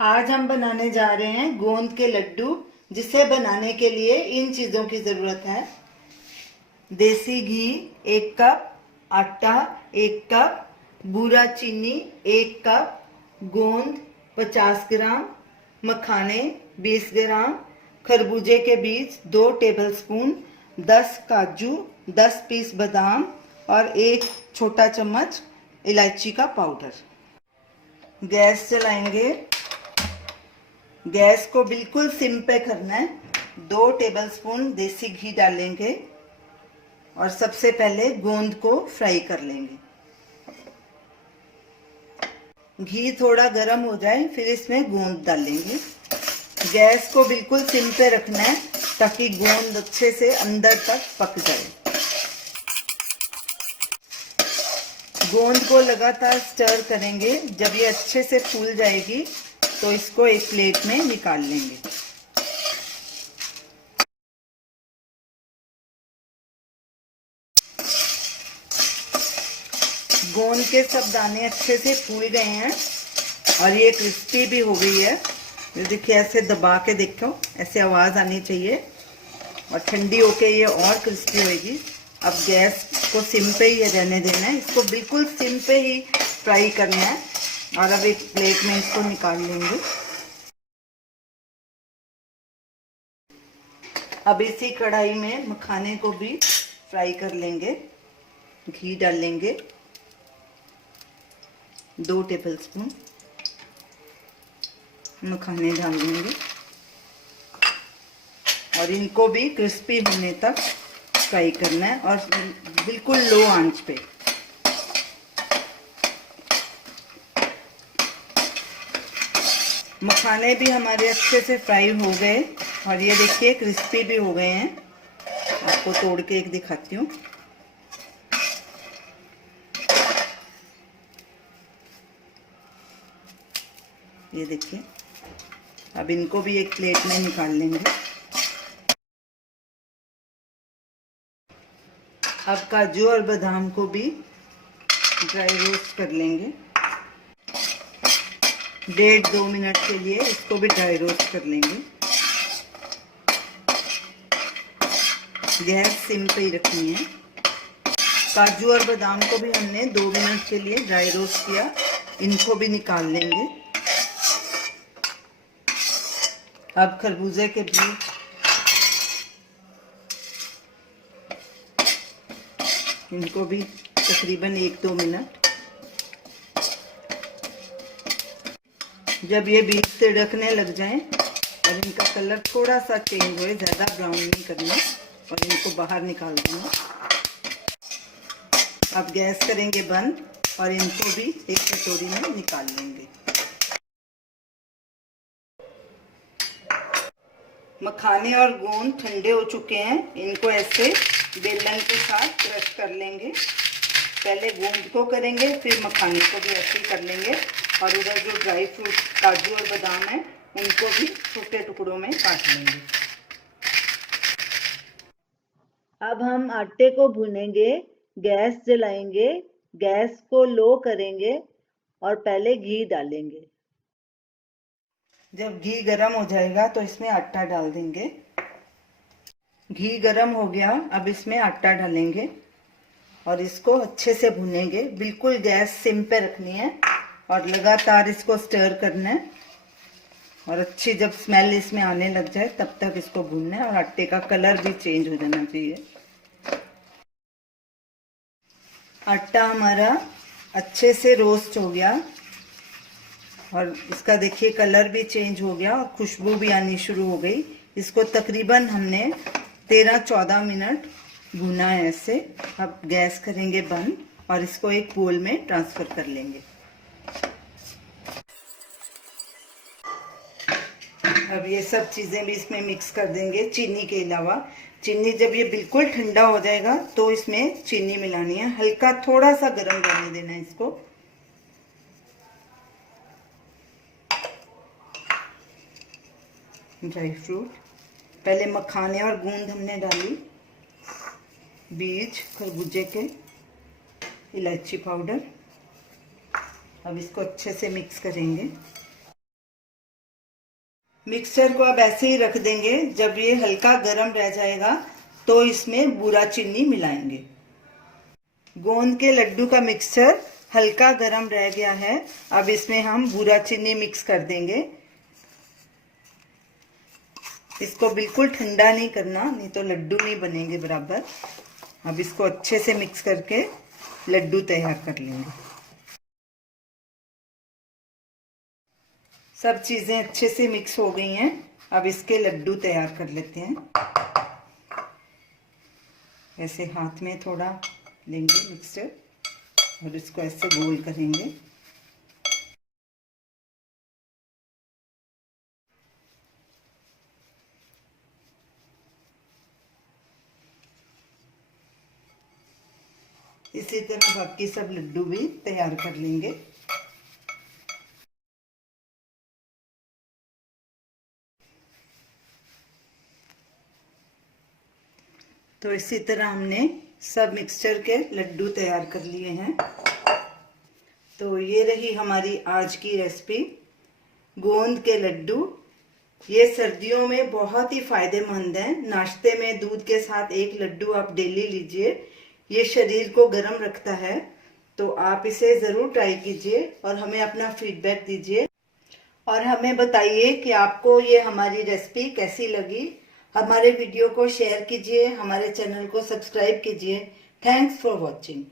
आज हम बनाने जा रहे हैं गोंद के लड्डू। जिसे बनाने के लिए इन चीज़ों की ज़रूरत है। देसी घी 1 कप, आटा 1 कप, बूरा चीनी 1 कप, गोंद 50 ग्राम, मखाने 20 ग्राम, खरबूजे के बीज 2 टेबलस्पून, 10 काजू, 10 पीस बादाम और 1 छोटा चम्मच इलायची का पाउडर। गैस जलाएंगे। गैस को बिल्कुल सिम पे करना है। 2 टेबलस्पून देसी घी डालेंगे और सबसे पहले गोंद को फ्राई कर लेंगे। घी थोड़ा गर्म हो जाए फिर इसमें गोंद डालेंगे। गैस को बिल्कुल सिम पे रखना है ताकि गोंद अच्छे से अंदर तक पक जाए। गोंद को लगातार स्टर करेंगे। जब ये अच्छे से फूल जाएगी तो इसको एक प्लेट में निकाल लेंगे। गोंद के सब दाने अच्छे से फूल गए हैं और ये क्रिस्पी भी हो गई है। ये देखिए, ऐसे दबा के देखो, ऐसे आवाज़ आनी चाहिए और ठंडी होके ये और क्रिस्पी होएगी। अब गैस को सिम पे ही रहने देना है। इसको बिल्कुल सिम पे ही फ्राई करना है और अब एक प्लेट में इसको निकाल लेंगे। अब इसी कढ़ाई में मखाने को भी फ्राई कर लेंगे। घी डालेंगे 2 टेबलस्पून, मखाने डाल देंगे और इनको भी क्रिस्पी होने तक फ्राई करना है और बिल्कुल लो आंच पे। मखाने भी हमारे अच्छे से फ्राई हो गए और ये देखिए क्रिस्पी भी हो गए हैं। आपको तोड़ के एक दिखाती हूँ। ये देखिए, अब इनको भी एक प्लेट में निकाल लेंगे। अब काजू और बादाम को भी ड्राई रोस्ट कर लेंगे। 1.5-2 मिनट के लिए इसको भी ड्राई रोस्ट कर लेंगे। गैस सिम पे ही रखनी है। काजू और बादाम को भी हमने 2 मिनट के लिए ड्राई रोस्ट किया। इनको भी निकाल लेंगे। अब खरबूजे के बीज, इनको भी तकरीबन 1-2 मिनट। जब ये बीज तिड़कने लग जाएं और इनका कलर थोड़ा सा चेंज होए, ज़्यादा ब्राउन नहीं करना और इनको बाहर निकाल देना। अब गैस करेंगे बंद और इनको भी एक कटोरी में निकाल लेंगे। मखाने और गोंद ठंडे हो चुके हैं। इनको ऐसे बेलन के साथ क्रश कर लेंगे। पहले गोंद को करेंगे फिर मखाने को भी ऐसे ही कर लेंगे और उधर जो ड्राई फ्रूट काजू और बादाम है उनको भी छोटे टुकड़ों में काट लेंगे। अब हम आटे को भूनेंगे। गैस जलाएंगे, गैस को लो करेंगे और पहले घी डालेंगे। जब घी गर्म हो जाएगा तो इसमें आटा डाल देंगे। घी गर्म हो गया, अब इसमें आटा डालेंगे और इसको अच्छे से भूनेंगे। बिल्कुल गैस सिम पे रखनी है और लगातार इसको स्टर करना है और अच्छी जब स्मेल इसमें आने लग जाए तब तक इसको भूनना है और आटे का कलर भी चेंज हो जाना चाहिए। आटा हमारा अच्छे से रोस्ट हो गया और इसका देखिए कलर भी चेंज हो गया और खुशबू भी आनी शुरू हो गई। इसको तकरीबन हमने 13-14 मिनट भुना है ऐसे। अब गैस करेंगे बंद और इसको एक बोल में ट्रांसफर कर लेंगे। अब ये सब चीज़ें भी इसमें मिक्स कर देंगे चीनी के अलावा। चीनी जब ये बिल्कुल ठंडा हो जाएगा तो इसमें चीनी मिलानी है। हल्का थोड़ा सा गर्म रहने देना है इसको। ड्राई फ्रूट, पहले मखाने और गूंद हमने डाली, बीज खरबूजे के, इलायची पाउडर। अब इसको अच्छे से मिक्स करेंगे। मिक्सचर को अब ऐसे ही रख देंगे। जब ये हल्का गर्म रह जाएगा तो इसमें बूरा चीनी मिलाएंगे। गोंद के लड्डू का मिक्सचर हल्का गर्म रह गया है। अब इसमें हम बूरा चीनी मिक्स कर देंगे। इसको बिल्कुल ठंडा नहीं करना, नहीं तो लड्डू नहीं बनेंगे बराबर। अब इसको अच्छे से मिक्स करके लड्डू तैयार कर लेंगे। सब चीज़ें अच्छे से मिक्स हो गई हैं। अब इसके लड्डू तैयार कर लेते हैं। ऐसे हाथ में थोड़ा लेंगे मिक्सचर और इसको ऐसे गोल करेंगे। इसी तरह बाकी सब लड्डू भी तैयार कर लेंगे। तो इसी तरह हमने सब मिक्सचर के लड्डू तैयार कर लिए हैं। तो ये रही हमारी आज की रेसिपी, गोंद के लड्डू। ये सर्दियों में बहुत ही फायदेमंद है। नाश्ते में दूध के साथ एक लड्डू आप डेली लीजिए। ये शरीर को गर्म रखता है। तो आप इसे ज़रूर ट्राई कीजिए और हमें अपना फीडबैक दीजिए और हमें बताइए कि आपको ये हमारी रेसिपी कैसी लगी। हमारे वीडियो को शेयर कीजिए, हमारे चैनल को सब्सक्राइब कीजिए। Thanks for watching.